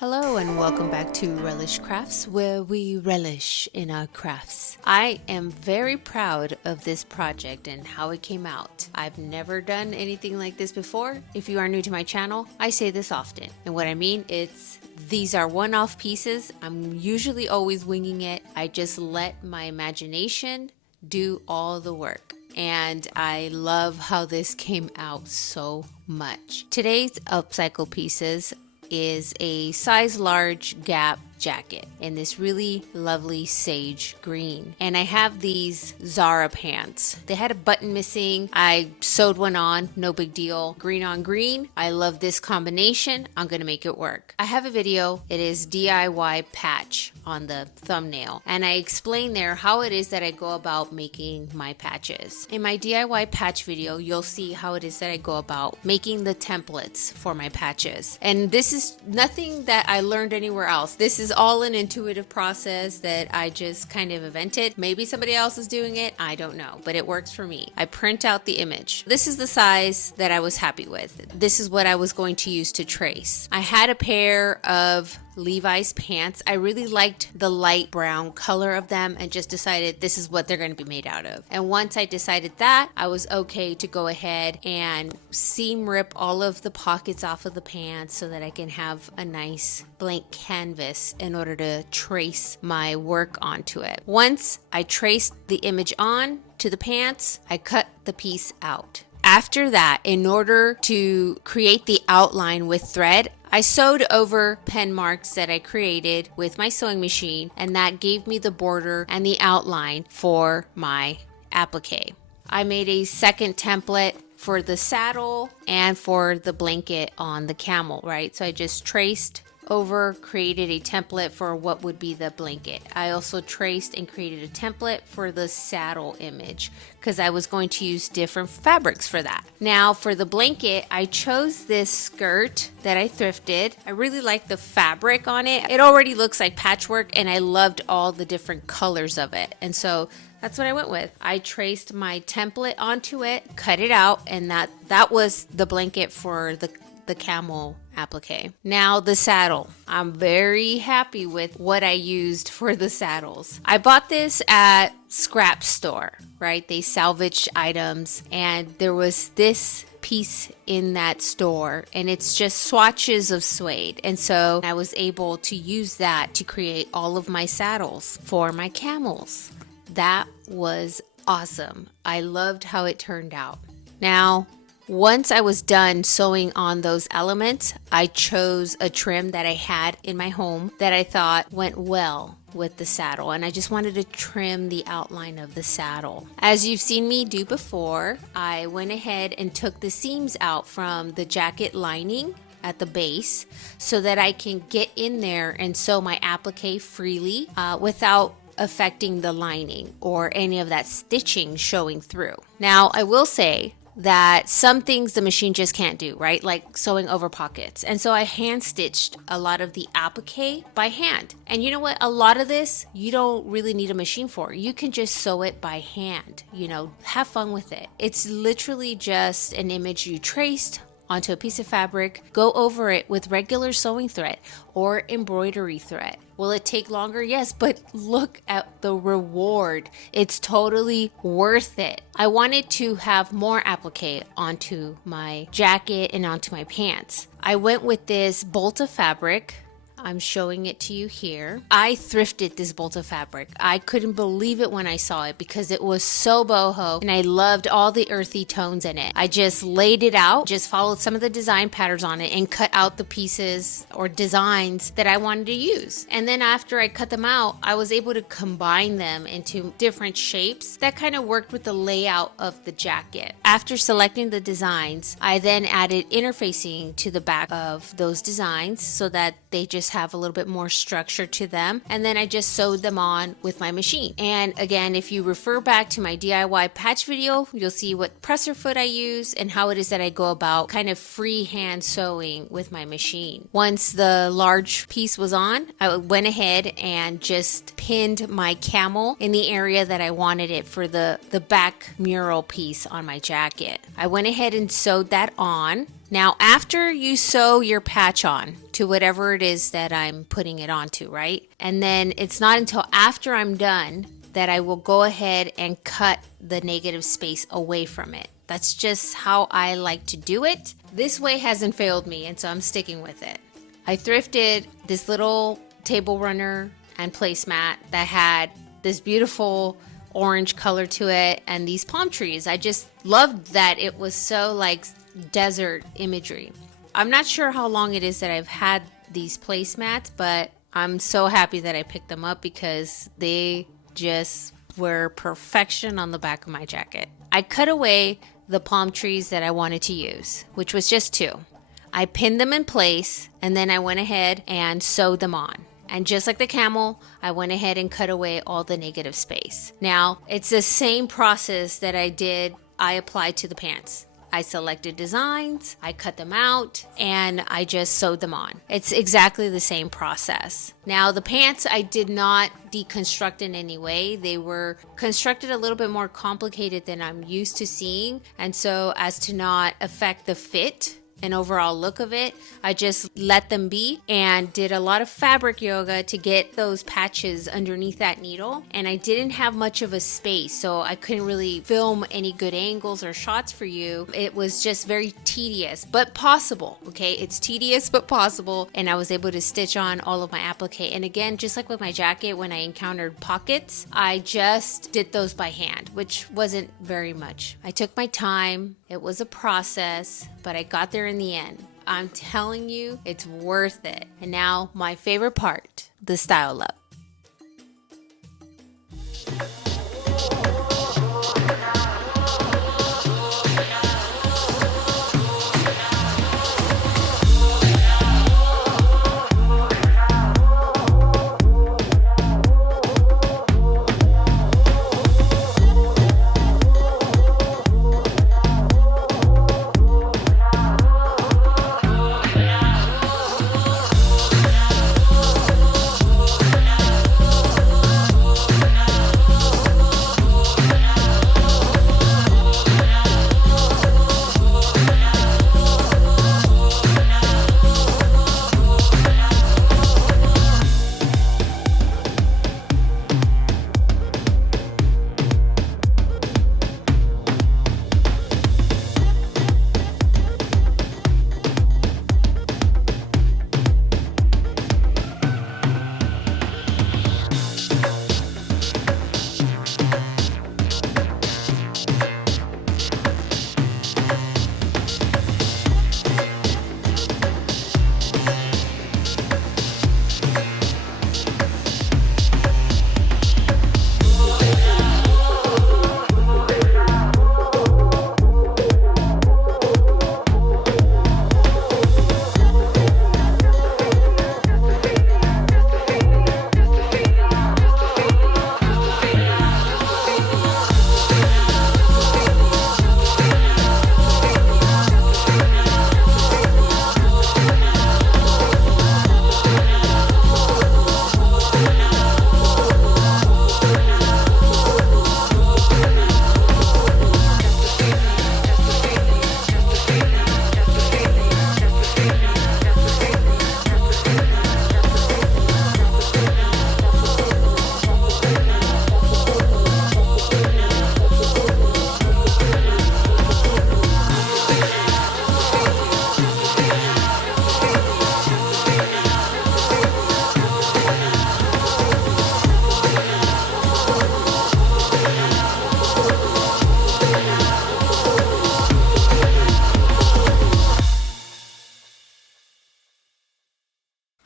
Hello and welcome back to Relish Crafts, where we relish in our crafts. I am very proud of this project and how it came out. I've never done anything like this before. If you are new to my channel, I say this often. And what I mean, these are one-off pieces. I'm usually always winging it. I just let my imagination do all the work. And I love how this came out so much. Today's upcycle pieces is a size large Gap jacket in this really lovely sage green, and I have these Zara pants. They had a button missing. I sewed one on, no big deal. Green on green, I love this combination. I'm gonna make it work. I have a video. It is DIY patch on the thumbnail, and I explain there how it is that I go about making my patches. In my DIY patch video, you'll see how it is that I go about making the templates for my patches, and this is nothing that I learned anywhere else. This is all an intuitive process that I just kind of invented. Maybe somebody else is doing it, I don't know, but it works for me. I print out the image. This is the size that I was happy with. This is what I was going to use to trace. I had a pair of Levi's pants. I really liked the light brown color of them and just decided this is what they're going to be made out of. And once I decided that, I was okay to go ahead and seam rip all of the pockets off of the pants so that I can have a nice blank canvas in order to trace my work onto it. Once I traced the image on to the pants, I cut the piece out. After that, in order to create the outline with thread, I sewed over pen marks that I created with my sewing machine, and that gave me the border and the outline for my applique. I made a second template for the saddle and for the blanket on the camel, right? So I just traced over, created a template for what would be the blanket. I also traced and created a template for the saddle image because I was going to use different fabrics for that. Now for the blanket, I chose this skirt that I thrifted. I really like the fabric on it. It already looks like patchwork, and I loved all the different colors of it. And so that's what I went with. I traced my template onto it, cut it out, and that was the blanket for the camel applique. Now the saddle. I'm very happy with what I used for the saddles. I bought this at scrap store, right? They salvage items, and there was this piece in that store, and it's just swatches of suede, and so I was able to use that to create all of my saddles for my camels. That was awesome. I loved how it turned out. Now once I was done sewing on those elements, I chose a trim that I had in my home that I thought went well with the saddle, and I just wanted to trim the outline of the saddle. As you've seen me do before, I went ahead and took the seams out from the jacket lining at the base so that I can get in there and sew my applique freely without affecting the lining or any of that stitching showing through. Now, I will say that some things the machine just can't do, right? Like sewing over pockets. And so I hand stitched a lot of the applique by hand. And you know what? A lot of this, you don't really need a machine for. You can just sew it by hand, have fun with it. It's literally just an image you traced onto a piece of fabric, go over it with regular sewing thread or embroidery thread. Will it take longer? Yes, but look at the reward. It's totally worth it. I wanted to have more applique onto my jacket and onto my pants. I went with this bolt of fabric. I'm showing it to you here. I thrifted this bolt of fabric. I couldn't believe it when I saw it because it was so boho, and I loved all the earthy tones in it. I just laid it out, just followed some of the design patterns on it, and cut out the pieces or designs that I wanted to use. And then after I cut them out, I was able to combine them into different shapes that kind of worked with the layout of the jacket. After selecting the designs, I then added interfacing to the back of those designs so that they just have a little bit more structure to them, and then I just sewed them on with my machine. And again, if you refer back to my DIY patch video, you'll see what presser foot I use and how it is that I go about kind of freehand sewing with my machine. Once the large piece was on, I went ahead and just pinned my camel in the area that I wanted it for the back mural piece on my jacket. I went ahead and sewed that on. Now, after you sew your patch on to whatever it is that I'm putting it onto, right? And then it's not until after I'm done that I will go ahead and cut the negative space away from it. That's just how I like to do it. This way hasn't failed me, and so I'm sticking with it. I thrifted this little table runner and placemat that had this beautiful orange color to it and these palm trees. I just loved that it was so like desert imagery. I'm not sure how long it is that I've had these placemats, but I'm so happy that I picked them up because they just were perfection on the back of my jacket. I cut away the palm trees that I wanted to use, which was just 2. I pinned them in place and then I went ahead and sewed them on. And just like the camel, I went ahead and cut away all the negative space. Now, it's the same process that I applied to the pants. I selected designs, I cut them out, and I just sewed them on. It's exactly the same process. Now, the pants I did not deconstruct in any way. They were constructed a little bit more complicated than I'm used to seeing, and so as to not affect the fit and overall look of it, I just let them be and did a lot of fabric yoga to get those patches underneath that needle. And I didn't have much of a space, so I couldn't really film any good angles or shots for you. It was just very tedious, but possible, okay? It's tedious, but possible. And I was able to stitch on all of my applique. And again, just like with my jacket, when I encountered pockets, I just did those by hand, which wasn't very much. I took my time. It was a process, but I got there in the end. I'm telling you, it's worth it. And now my favorite part, the style up.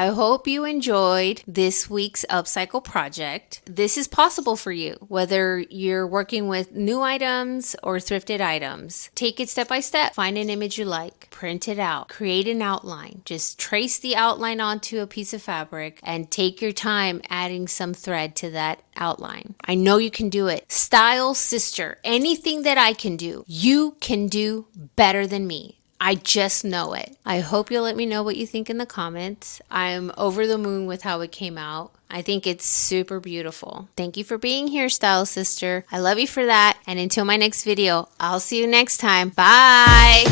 I hope you enjoyed this week's Upcycle project. This is possible for you, whether you're working with new items or thrifted items. Take it step by step. Find an image you like, print it out, create an outline. Just trace the outline onto a piece of fabric and take your time adding some thread to that outline. I know you can do it. Style sister, anything that I can do, you can do better than me. I just know it. I hope you'll let me know what you think in the comments. I'm over the moon with how it came out. I think it's super beautiful. Thank you for being here, Style Sister. I love you for that. And until my next video, I'll see you next time. Bye.